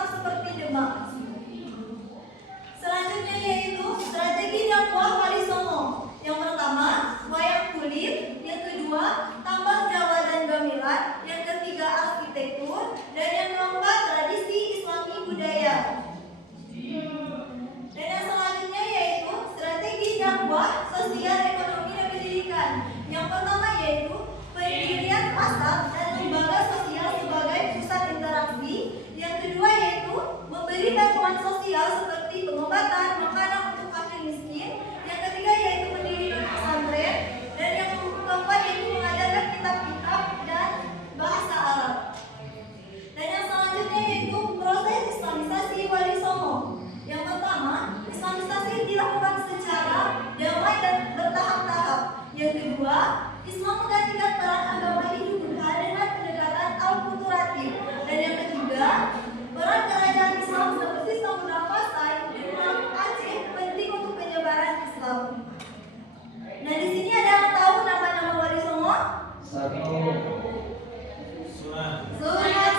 Islam seperti Demak. Selanjutnya yaitu strategi dakwah Wali Songo. Yang pertama, wayang kulit. Yang kedua, tambang Jawa dan gamelan. Yang ketiga, arsitektur. Dan yang keempat, tradisi Islami budaya. Dan yang selanjutnya yaitu strategi dakwah sosial, ekonomi, dan pendidikan. Yang pertama yaitu pendirian pasar dan lembaga sosial sebagai pusat interaksi. Yang kedua yaitu memberi bantuan sosial seperti pengobatan, makanan untuk fakir miskin. Yang ketiga yaitu mendirikan pesantren. Dan yang keempat yaitu mengajarkan kitab-kitab dan bahasa Arab. Dan yang selanjutnya yaitu proses islamisasi Wali Songo. Yang pertama, islamisasi dilakukan secara damai dan bertahap-tahap. Yang kedua, Islam menggantikan peran agama Hindu Buddha dengan pendekatan al-kulturatif. Dan yang ketiga, peran kerajaan Islam seperti Samudra Pasai, Demak, Aceh penting untuk penyebaran Islam. Nah, di sini ada yang tahu nama-nama Wali Songo? Satu. Sunan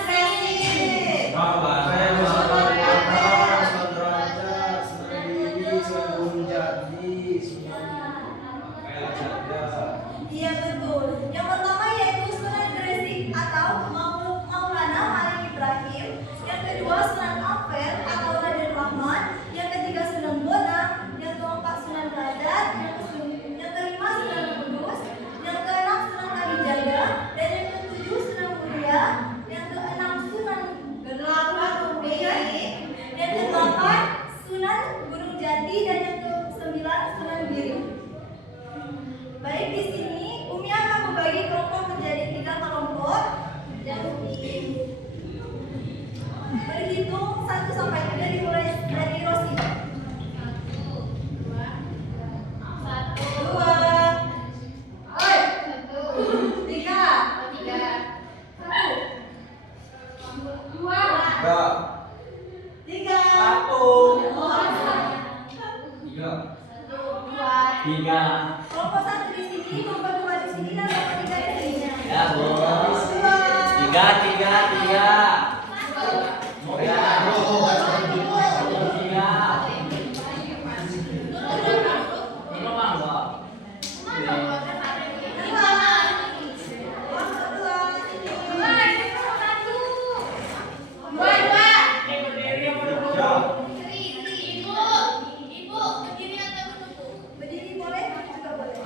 Kredit. Saya Muhammad Sunan Derajat, Sunan Giri, Sunan Gunung Jati, Sunan Kalijaga. Iya betul. Yang pertama yaitu Sunan Gresik atau Maulana Malik Ibrahim. Yang kedua Sunan Ampel atau Raden Rahman. Yang ketiga Sunan Bonang. Yang keempat Sunan Derajat. Yang kelima Sunan Kudus. Yang keenam Sunan Kalijaga. Dan yang ketujuh Sunan Muria. Yang keenam Sunan Giri. Yang kedelapan Sunan Gunung Jati. Dan yang kesembilan Sunan Giri. Baik, di sini Umi akan membagi kelompok menjadi 3 kelompok dan berhitung 1 sampai 3 dimulai dari Rosi. 3. Kelompok 1 di sini, kelompok 2 di sini, dan kelompok 3 di sini. Ya, Bu. 3. Berdiri boleh? Juga boleh.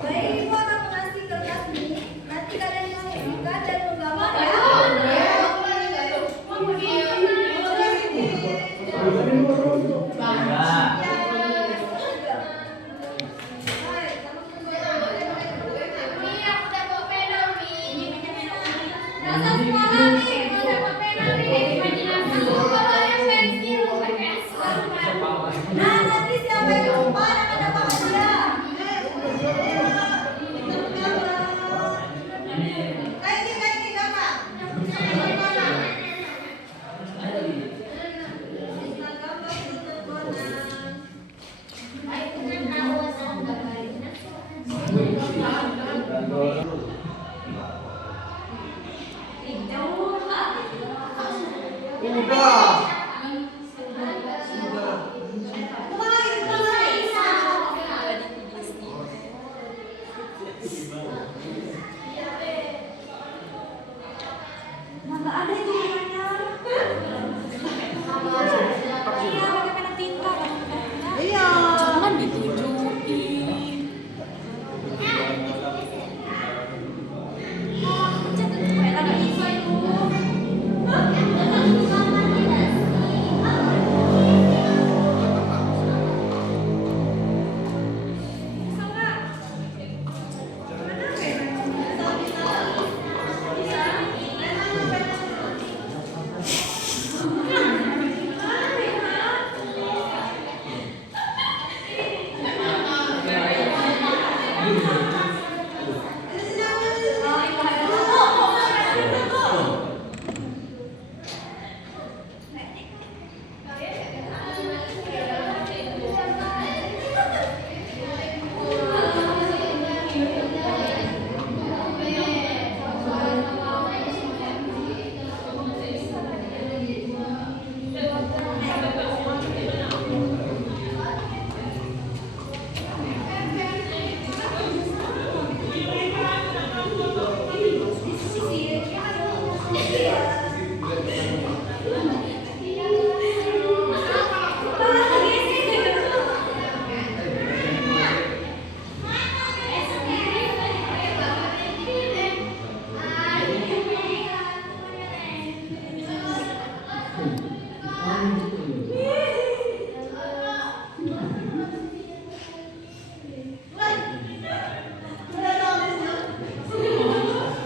Baik, Ibu akan mengasih kertas ini. Nanti kalian bisa buka dan menggambar ya. Nah, nanti siapa yang lupa akan dapat hadiah. Kayak gambar.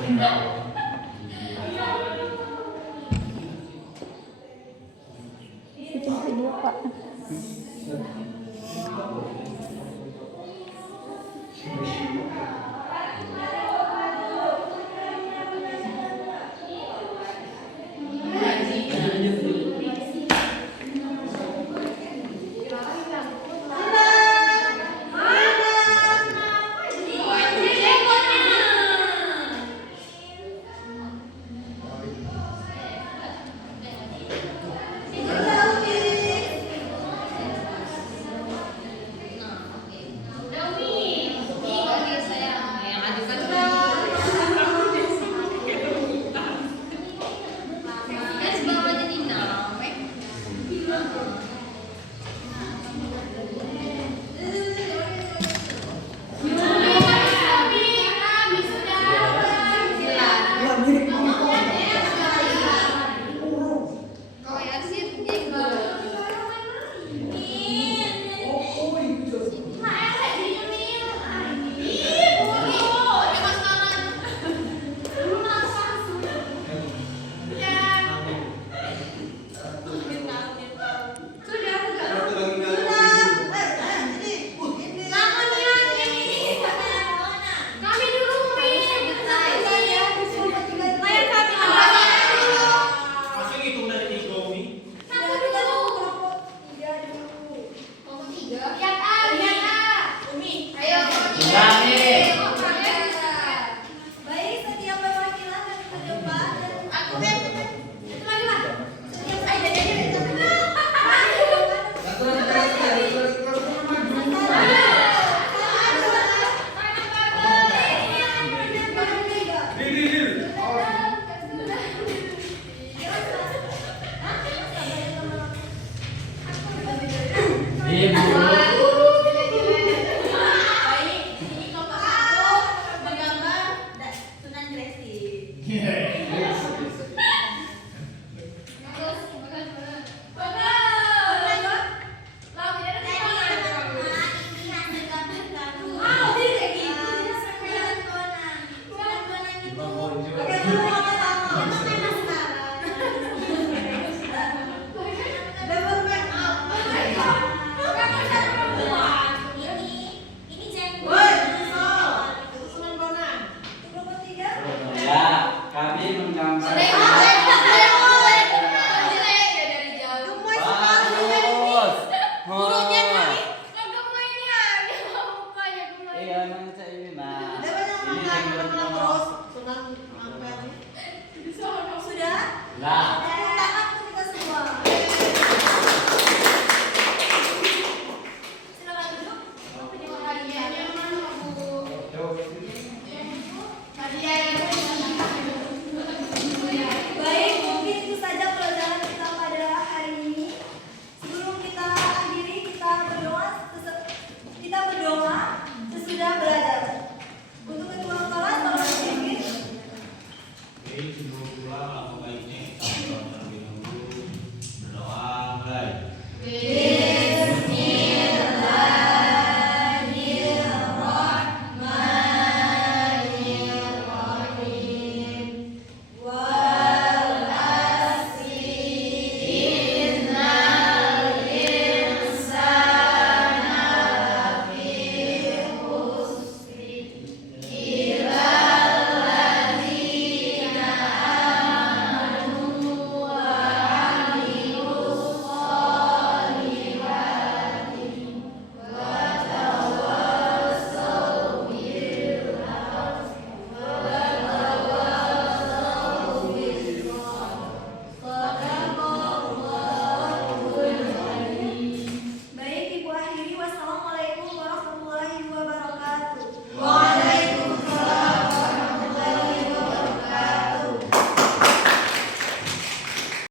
Enggak.